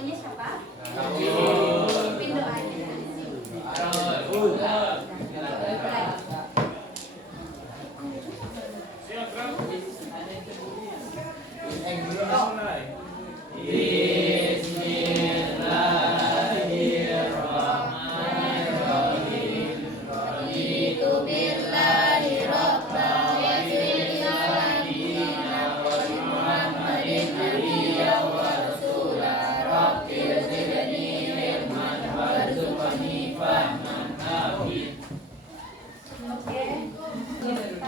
tuanya siapa? Pimpin doanya.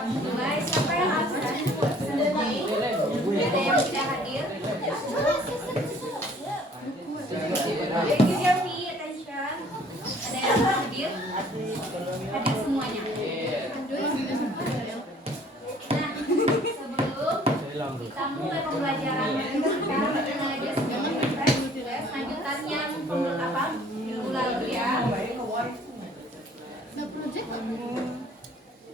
Mulai, siapa yang absen? Ada yang tidak hadir? Give your me attention. Ada yang hadir? Hadir semuanya. Nah, sebelum kita mulai pembelajaran lanjutannya apa? Minggu lalu ya.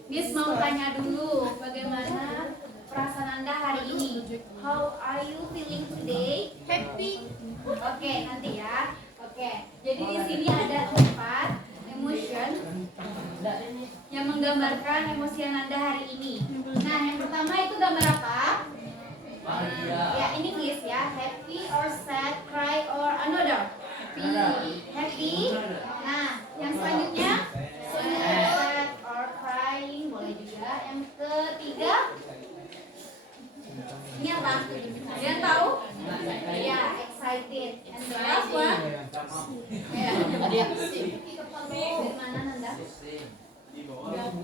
Miss mau tanya dulu, bagaimana perasaan Anda hari ini? How are you feeling today? Happy. Oke, nanti ya. Oke, jadi di sini ada 4 emotion yang menggambarkan emosi Anda hari ini. Nah, yang pertama itu gambar apa? Ya, ini Miss ya. Happy or sad, cry or another. Happy. Happy. Nah, yang selanjutnya sad or crying, boleh juga. Yang ketiga, ini apa? Ada yang tahu? Ya, excited. And the last one? Ya, dari mana Nanda? Telat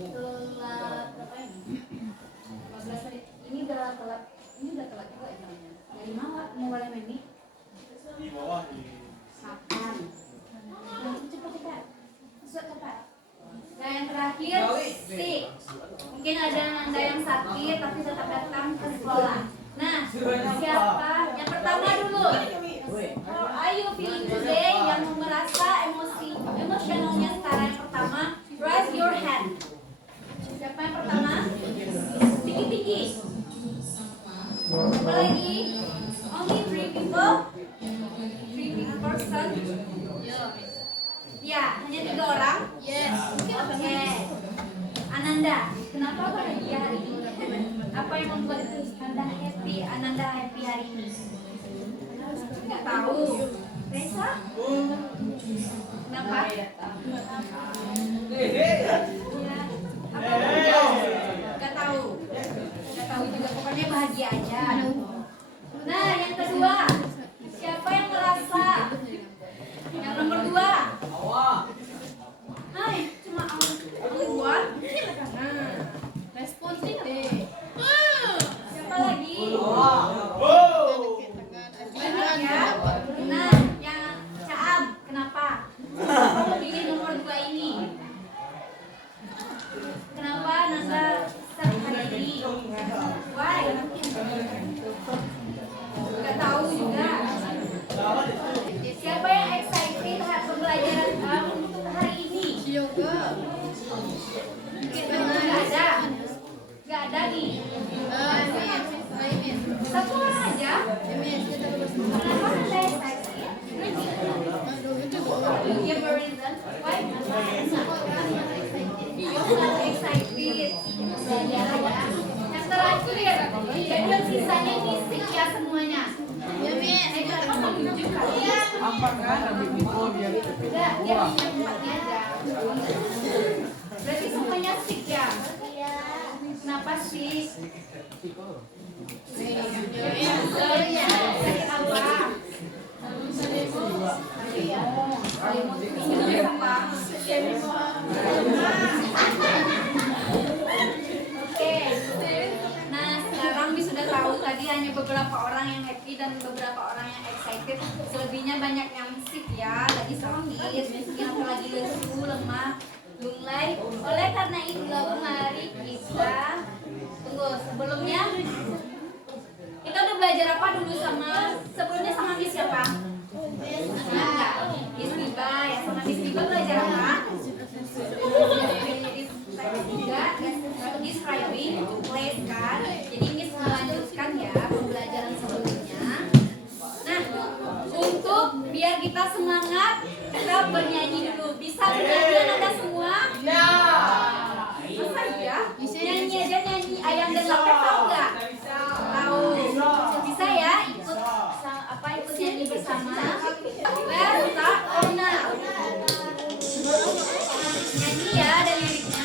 berapa ini? 15 menit. Ini udah telat. Ini udah telat juga ya namanya. Dari mana mulai main nih? Di bawah di Kapan? Cepat. Cepat. Nah, yang terakhir, sick. Mungkin ada Anda yang sakit tapi tetap datang ke sekolah. Nah, siapa? Yang pertama dulu. How are you feeling today? Yang merasa emosionalnya sekarang yang pertama, raise your hand. Siapa yang pertama? Tinggi-tinggi. Siapa lagi? Only 3 people? 3 person? Ya, hanya 3 orang? Yes. Oke. Ananda, kenapa bahagia hari ini? Apa yang membuat Anda happy? Ananda happy hari ini? Nggak tahu. Reza? Kenapa? Ya. Apa bahagia? Nggak tahu. Nggak tahu juga. Pokoknya bahagia aja. Nah, yang kedua, siapa yang merasa? Yang nomor 2. Hai, cuma only one. Responsif. Siapa lagi? Banyak ya. Nah, yang Caam, kenapa? Kenapa pilih nomor 2 ini? Kenapa Nanda sering hari ini? Why? Gak tahu juga. Siapa yang excited terhadap pembelajaran untuk hari ini? Yoga. Gak ada nih. Miss. Satu orang aja. Kenapa Anda excited? Give a reason. Why? You're not excited. Belajar aja. Yang terakhir, jadi yang sisanya fisik ya semuanya. Ya, Miss. Kenapa menunjuk kalian? Enggak, dia punya tempatnya aja. Berarti semuanya stick ya? Kenapa sih? Sakit apa? Oke. Nah, sekarang Bis sudah tahu tadi hanya beberapa orang yang happy dan beberapa orang yang excited. Selebihnya banyak yang sick ya, lagi sakit, yang lagi lesu, lemah, lunglai. Oleh karena itu, mari kita tunggu. Sebelumnya kita udah belajar apa dulu sebelumnya sama Miss siapa? Miss Biba ya, sama Miss Biba belajar apa? Describing place kan. Jadi Miss melanjutkan ya pembelajaran sebelumnya. Nah, untuk biar kita semangat, kita bernyanyi dulu. Bisa bernyanyi Anda semua? Ya. Bisa ya? Nyanyi aja, nyanyi ayam dan lapet, tahu nggak? Tahu. Bisa ya? Ikut ikut nyanyi bersama. Let's start now. Nyanyi ya, ada liriknya.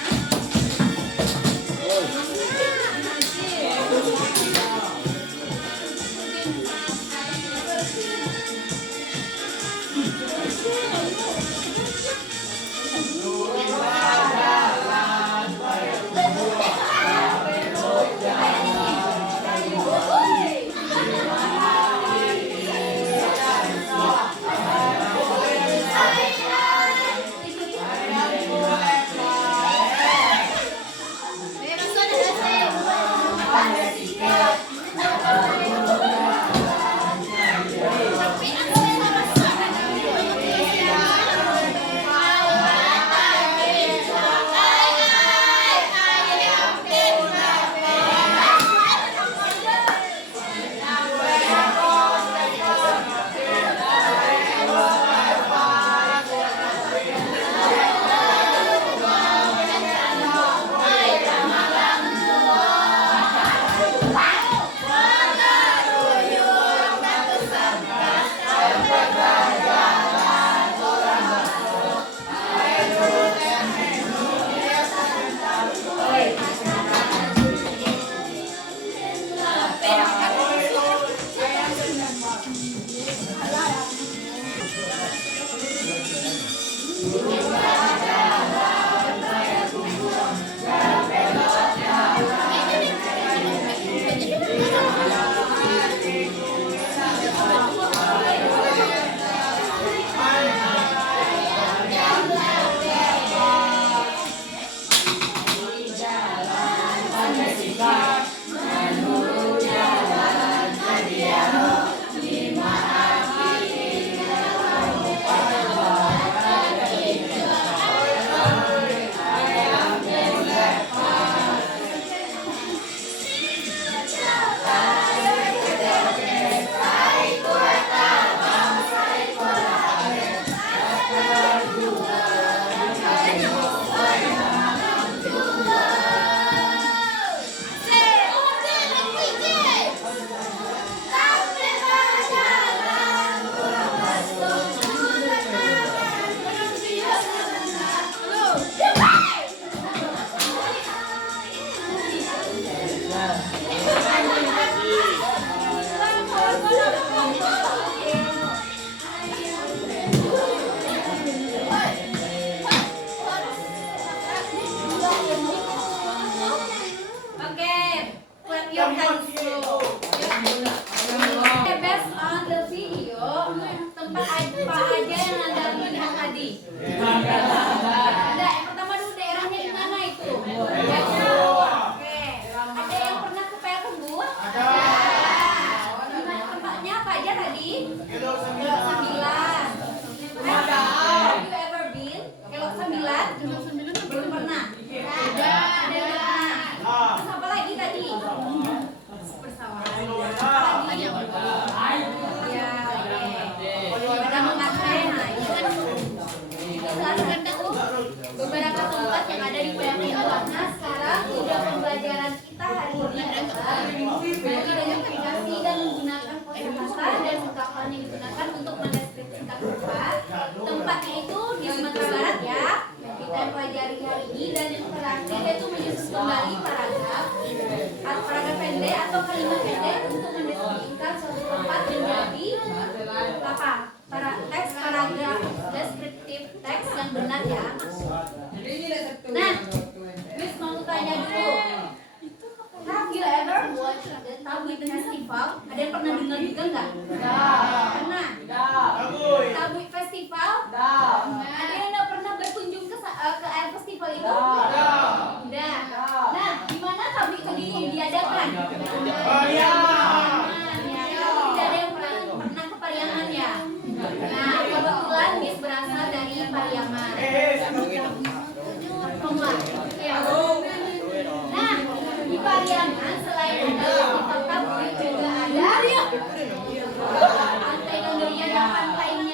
Pantai Gandoria dan pantai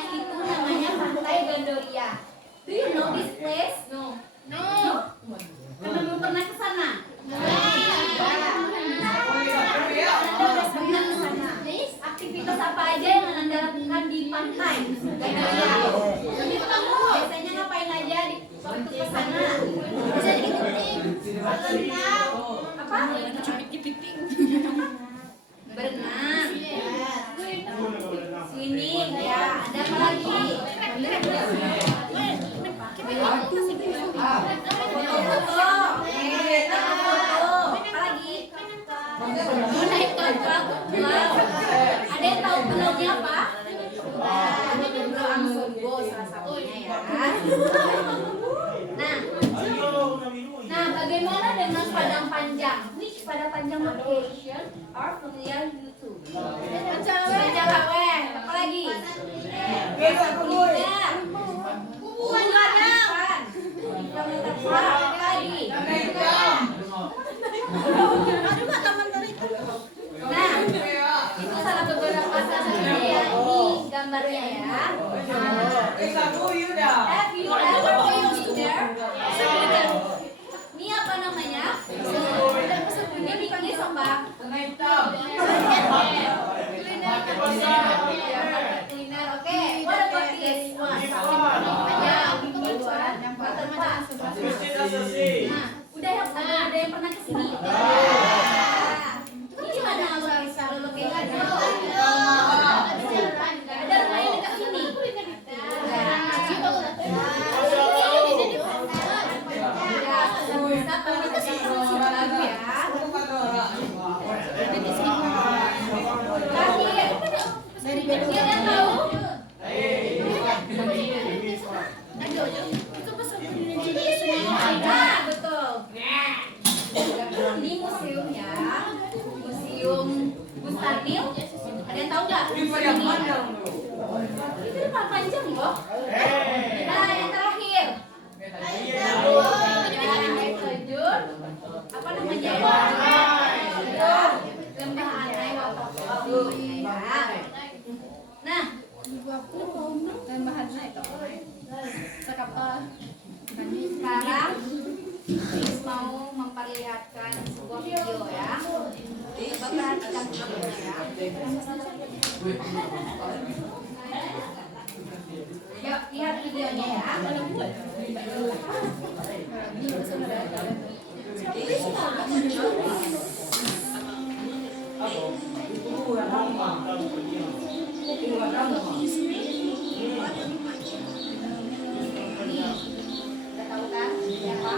Berenang. Swimming ya. Ada apa lagi? Foto-foto. Apa lagi? Naik kapal. Ada yang tahu pulaunya apa? Pulau Angsongo salah satunya ya. Nah, bagaimana dengan Padang Panjang? Which Padang Panjang location are familiar you to? Pacalawen. Apa lagi? Desa Kuliner. Kuburan. Apa lagi? Nah, itu salah beberapa saja ya. Ini gambarnya ya. Have you ever been there? Ini apa namanya? Ini bikinnya apa? Kuliner. Oke. What about this one? Ada keluaran yang tempat. Nah, udah ya, ada yang pernah kesini? Ini di mana lokasinya? Ada rumah yang dekat sini. Ini museum ya, museum Bustanil. Ada yang tahu nggak? Itu depan panjang loh. Nah, yang terakhir. Air terjun. Apa namanya? Lembah Anai Waterfall. Nah, Lembah Anai sekarang mau memperlihatkan sebuah video ya. Coba perhatikan videonya ya. Yuk, lihat videonya ya. Udah tahu kan siapa?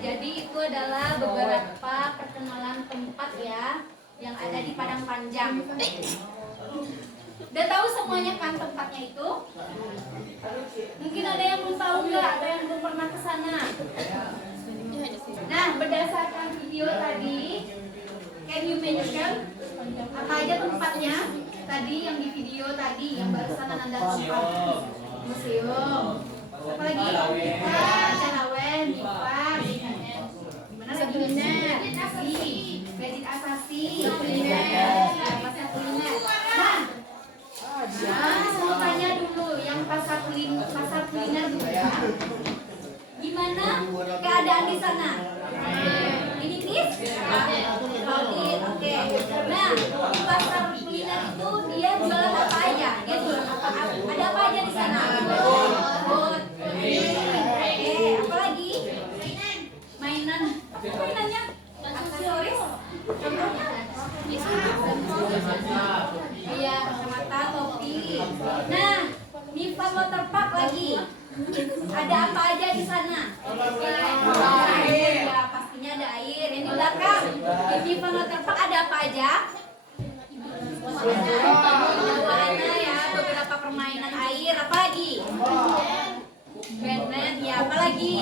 Jadi itu adalah beberapa perkenalan tempat ya yang ada di Padang Panjang. Udah tahu semuanya kan tempatnya itu? Mungkin ada yang belum tahu nggak? Ada yang belum pernah ke sana? Nah, berdasarkan video tadi, can you mention apa aja tempatnya tadi yang di video tadi yang barusan Anda tonton? Museum. Apa lagi? Pacalawen, Bipar. Gimana lagi? Masjid Asasi. Pasar kuliner. Nah, mau tanya dulu yang pasar kuliner dulu ya. Gimana keadaan di sana? Ini bis? Oke. Nah, di pasar kuliner itu dia jualan apa aja? Dia jualan apa? Ada apa aja di sana? Apa lagi? Mainan. Apa mainannya? Aksesoris? Ada apa aja di sana? Air. Ya, pastinya ada air. Yang di belakang, di water park ada apa aja? Wahana ya, beberapa permainan air. Apa lagi? Band, ya apa lagi?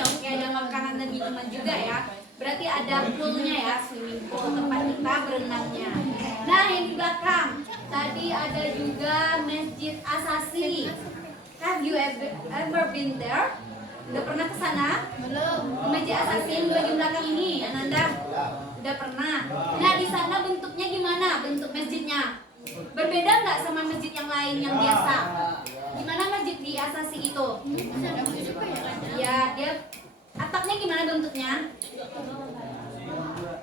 Oke, ada makanan dan minuman juga ya. Berarti ada poolnya ya, swimming pool, tempat kita berenangnya. Nah, yang di belakang tadi ada juga Masjid Asasi. Have you ever been there? Udah pernah ke sana? Belum. Masjid Asasi yang di bagian belakang ini, Ananda? Udah pernah. Nah, di sana bentuknya gimana? Bentuk masjidnya berbeda nggak sama masjid yang lain yang biasa? Gimana masjid di Asasi itu? Ya, dia atapnya gimana bentuknya?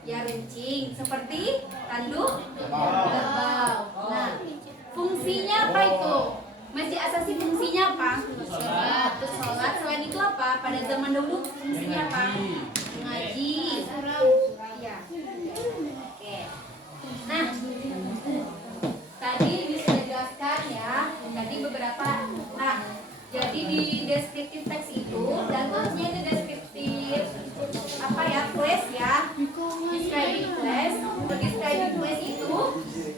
Ya, runcing seperti tanduk kerbau. Nah, fungsinya apa itu? Masjid Asasi fungsinya apa? Sholat. Selain itu apa? Pada zaman dulu fungsinya apa? Ngaji. Ya. Oke. Nah, tadi bisa dijelaskan ya. Tadi beberapa. Nah, jadi di deskriptif teks itu dan terusnya itu deskriptif apa ya, place ya, describing place. Describing place itu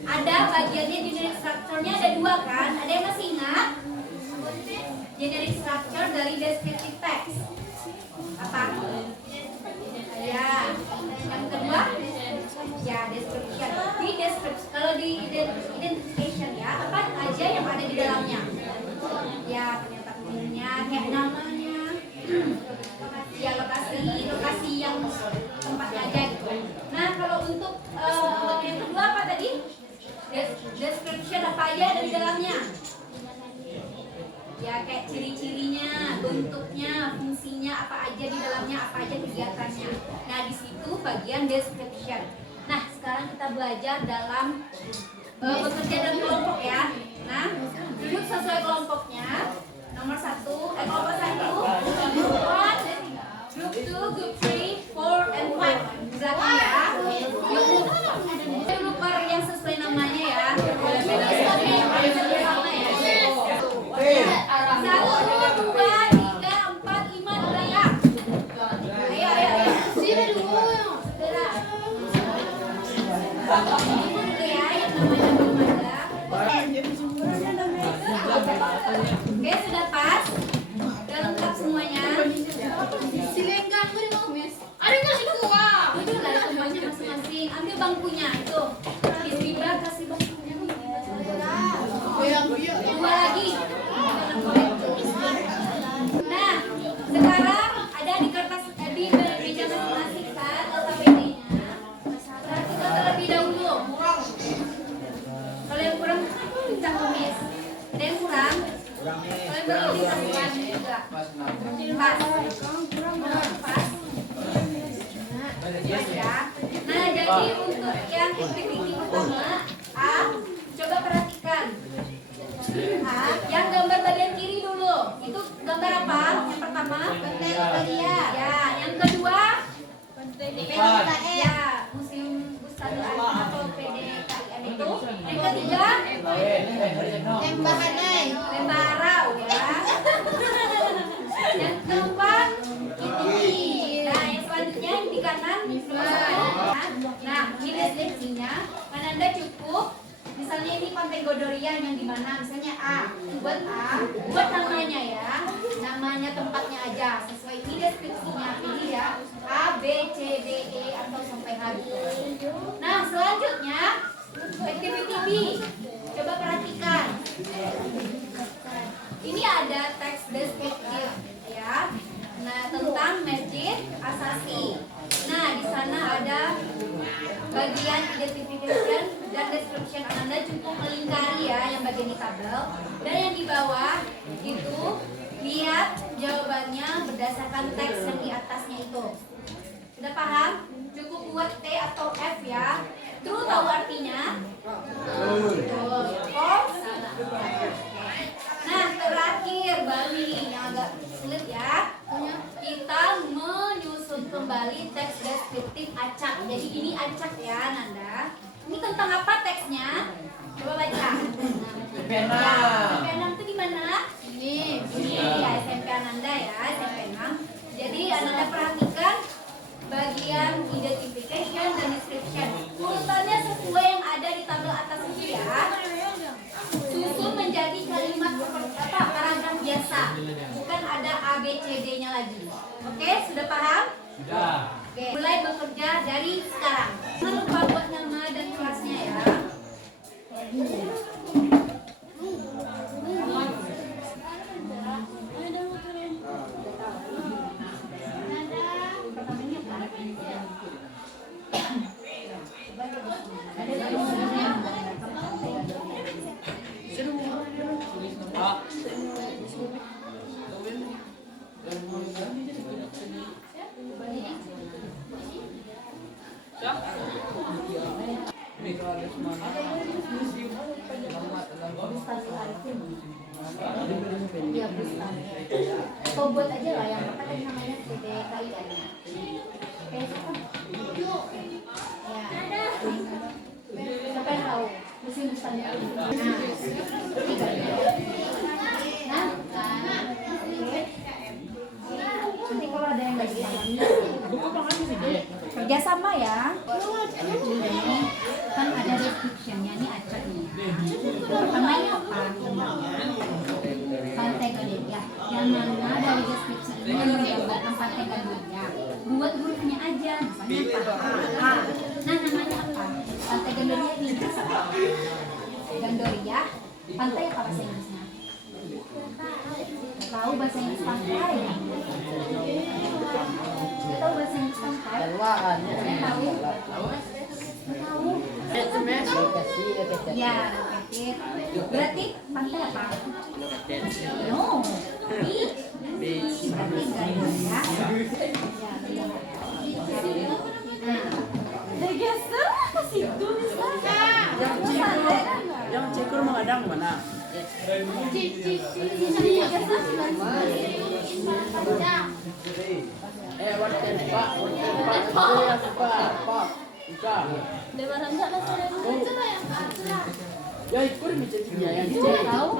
ada bagiannya, generic structure-nya ada dua kan? Ada yang masih ingat? Generic structure dari descriptive text apa? Ya, yang kedua ya description. Di description, kalau di identification ya, apa aja yang ada di dalamnya? Ya, ternyata umumnya kayak namanya, ya lokasi yang tempatnya aja gitu. Nah, kalau untuk yang kedua apa tadi? Description apa aja ada di dalamnya? Ya, kayak ciri-cirinya, bentuknya, fungsinya, apa aja di dalamnya, apa aja kegiatannya. Nah, di situ bagian description. Nah, sekarang kita belajar dalam bekerja dalam kelompok ya. Nah, duduk sesuai kelompoknya. Nomor 1, kelompok 1, group 1, group 2, group 3, 4, and 5. Berarti ya, group yang sesuai namanya ya. Satu, dua, tiga, empat, lima, bergerak. Ayo. Sini dulu. Gerak. Ini dulu ya, yang namanya belum ada. Oke, sudah pas. Sudah lengkap semuanya. Silenggang gue mau mes. Ada nggak sih gua? Duduk lah tempatnya masing-masing. Ambil bangkunya itu. Isriba kasih bangkunya. Dua lagi. Nah, sekarang ada di kertas di meja masing-masing kan LKPD-nya. Kita terlebih dahulu. Kalau yang kurang minta komis. Ada yang kurang? Kalau yang berlebih tambahan juga. Pas. Pas ya. Nah, jadi untuk yang aktiviti pertama A, coba perhatikan. A, yang gambar bagian kiri dulu. Itu gambar apa? Yang pertama, Pantai Italia. Ya, yang kedua, PDKM. Ya, Museum Busana atau PDKM itu. Yang ketiga, Lembarau ya. Yang keempat, ini. Nah, yang selanjutnya yang di kanan. Nah, ini deskripsinya. Ananda cukup. Misalnya ini Pantai Godoria yang di mana? Misalnya A, buat namanya ya, namanya tempatnya aja sesuai ini deskripsinya. Pilih ya A, B, C, D, E atau sampai H gitu. Nah, selanjutnya activity B. Coba perhatikan. Ini ada teks deskriptif ya. Nah, tentang Masjid Asasi. Nah, di sana ada bagian identification dan description. Anda cukup melingkari ya yang bagian di tabel. Dan yang di bawah itu lihat jawabannya berdasarkan teks yang di atasnya itu. Sudah paham? Cukup buat T atau F ya. True tahu artinya? False? Nah, terakhir baru nih yang agak sulit ya. Kita menyusun kembali teks deskriptif acak. Jadi ini acak ya, Nanda. Ini tentang apa teksnya? Coba baca. Ya, Penang itu di mana? Ini. Ananda ya, SMP 6. Jadi Ananda perhatikan bagian identification dan description. Urutannya sesuai yang ada di tabel atas itu ya. Susun menjadi kalimat paragraf biasa. Bukan ada A, B, C, D-nya lagi. Oke, sudah paham? Sudah. Oke, mulai bekerja dari sekarang. Jangan lupa buat nama dan kelasnya ya. Iya, Bustami. Kau buat aja lah yang apa tadi namanya CDKIN. Oke, ya. Siapa yang tahu? Mesin Bustami. Nah, nanti kalau ada yang lagi kerjasama ya. Ini kan ada description-nya, ini acak nih. Namanya apa? Pantai Gading ya. Yang mana dari description ini yang menggambarkan Pantai Gading ya. Buat hurufnya aja, misalnya apa? Nah, namanya apa? Pantai Gandoria di Inggris apa? Gandoria. Pantai apa bahasa Inggrisnya? Tahu bahasa Inggris pantai? Tahu bahasa Inggris pantai? Tahu? Ya, berarti pantai apa? No. Berarti Gandoria. Yang cikur mengadang mana? Warten Pak. Ya ikut menjadi yang Tahu?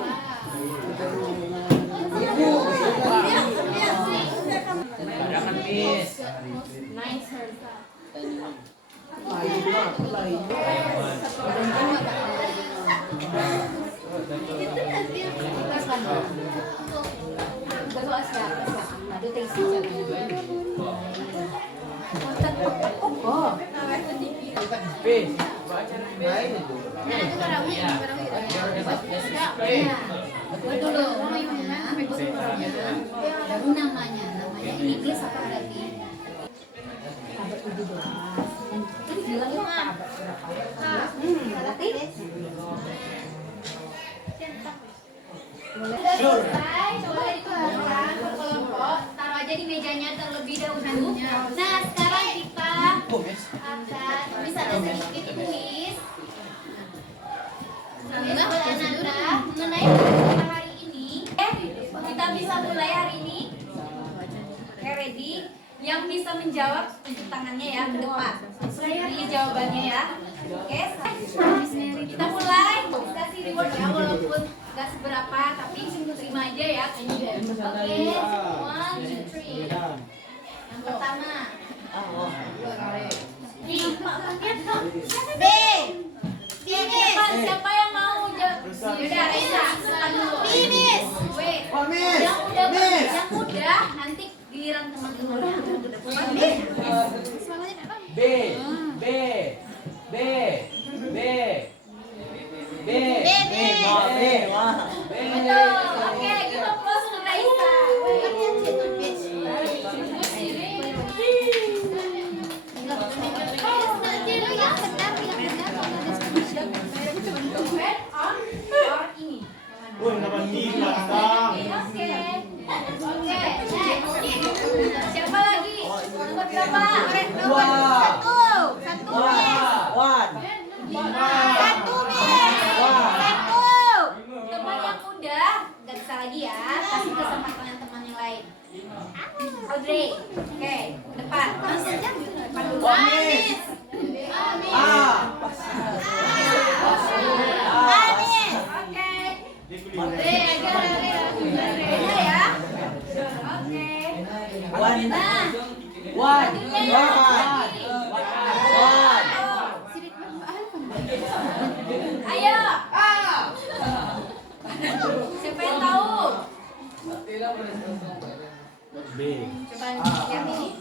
Jangan bis. Baru namanya Inggris apa berarti? Abad 17. Terus bilangnya apa? Abad berapa? Berarti? Sudah selesai, coba dikumpulkan per kelompok, taruh aja di mejanya terlebih dahulu. Nah, sekarang kita akan bisa ada sedikit kuis. Buat Ananda mengenai kita hari ini. Kita bisa mulai hari ini. Oke, ready? Yang bisa menjawab tunjuk tangannya ya ke depan. Ini jawabannya ya. Oke, kita mulai. Kasih reward ya, walaupun gak seberapa, tapi terima aja ya. Oke, 1, 2, 3. Yang pertama. B. Siapa yang mau jawab? Yaudah, Reza. Bimis. Yang udah nanti giliran teman-teman. B. Betul. Oke, give applause untuk Raisa. Siapa lagi? Nomor berapa? Teman yang udah nggak bisa lagi ya. Kasih kesempatan yang teman yang lain. Audrey, oke, depan. Depan dulu. Anis. Oke. Rega ya. Nah, One. selanjutnya ayo. Siapa yang tahu? Coba yang ini.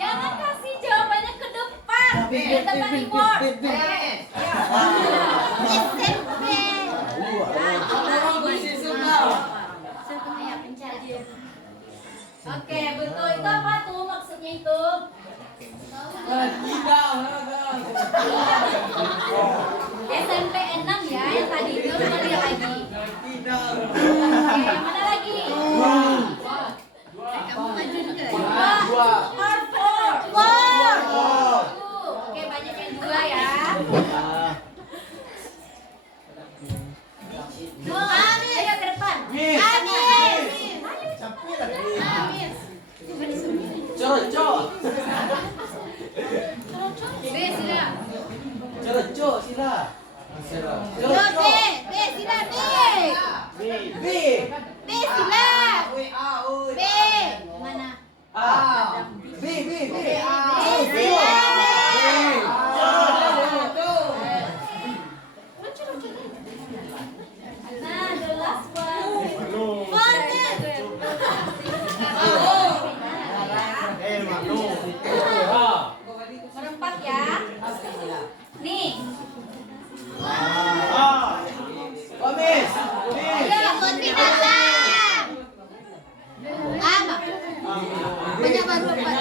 Jangan kasih jawabannya ke depan. Ke depan reward. Ayo pencet. Oke, betul. Itu apa tuh maksudnya itu? SMP 6 ya, yang tadi itu coba lihat lagi. Oke, yang mana lagi? Kamu maju juga ya? Four. Oke, banyak yang 2 ya. Ayo ke depan. B, sila. Mana? Nah, the last one. Berempat ya. Nih. Ayo, kunti datang. Apa? Banyak baru empat.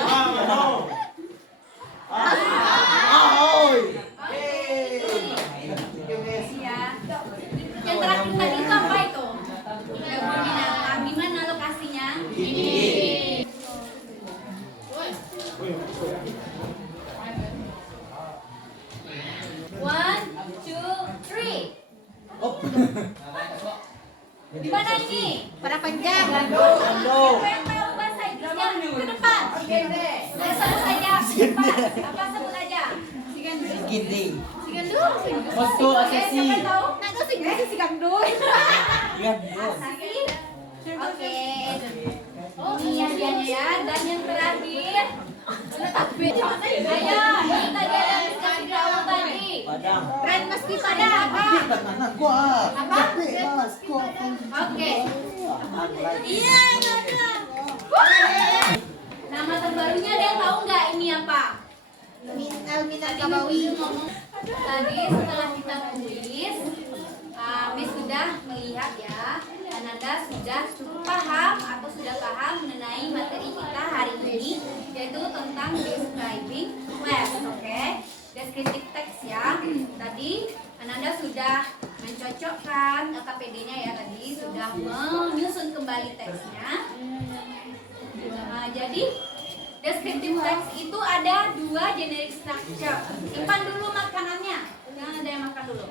Ya. Yang terakhir tadi itu apa itu? Yang binatang. Di mana lokasinya? One, two, three. Di mana ini? Pada panjang. Siapa yang tahu bahasa Inggrisnya? Ke depan. Sebut saja. Apa sebut aja? Sigandu. Foto asasi. Siapa yang tahu? Nah, itu sigandu. Asasi. Oke. Oh iya dianya ya. Dan yang terakhir. Ayo, ini tadi ada yang dikasih tahu tadi. Tren mosquito ada apa? Apa? Oke. Iya, nama terbarunya ada yang tahu nggak ini apa? Minat Kabawi. Tadi setelah kita tulis, Miss sudah melihat ya, Ananda sudah cukup paham atau sudah paham mengenai materi kita hari ini, yaitu tentang describing class, oke? Descriptive text ya. Tadi Ananda sudah mencocokkan LKPD-nya ya, tadi sudah menyusun kembali teksnya. Jadi descriptive text itu ada 2 generic structure. Simpan dulu makanannya. Jangan ada yang makan dulu.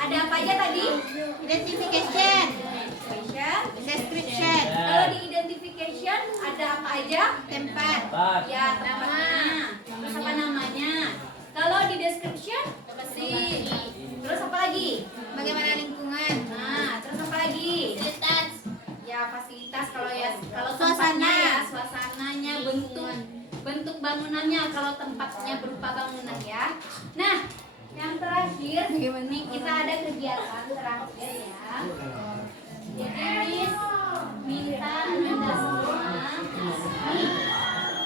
Ada apa aja tadi? Identification, description. Kalau di identification ada apa aja? Tempat. Ya, tempatnya. Terus apa namanya? Kalau di description, lokasi. Terus apa lagi? Bagaimana lingkungan. Nah, terus apa lagi? Fasilitas. Ya, fasilitas. Kalau tempatnya ya, suasananya, bentuk bangunannya. Kalau tempatnya berupa bangunan ya. Nah, yang terakhir, nih kita ada kegiatan terakhir ya. Jadi minta Anda semua nih,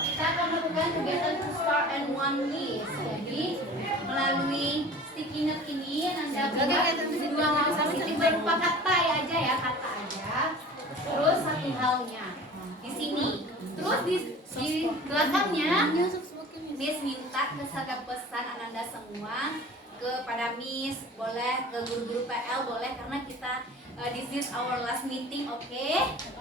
kita akan melakukan kegiatan to start and one list. Jadi melalui sticky note ini Anda buat positif berupa kata aja ya, kata aja. Terus satu halnya di sini. Terus di belakangnya Miss minta pesan Ananda semua kepada Miss, boleh ke guru-guru PL, boleh, karena kita this is our last meeting, oke?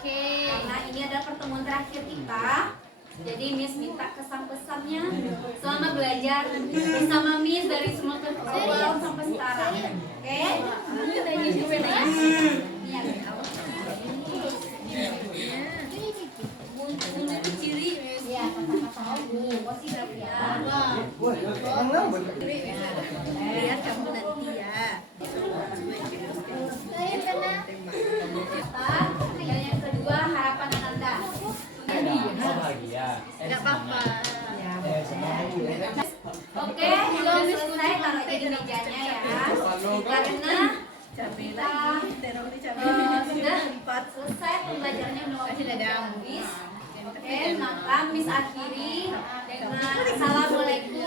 Karena ini adalah pertemuan terakhir kita. Jadi Miss minta kesan-pesannya selama belajar bersama Miss dari semua awal sampai sekarang, oke? Ya, kata-kata positif ya. Lihat kamu nanti ya. Dan yang kedua harapan Ananda. pembelajarannya udah habis. Oke, maka Miss akhiri dengan assalamualaikum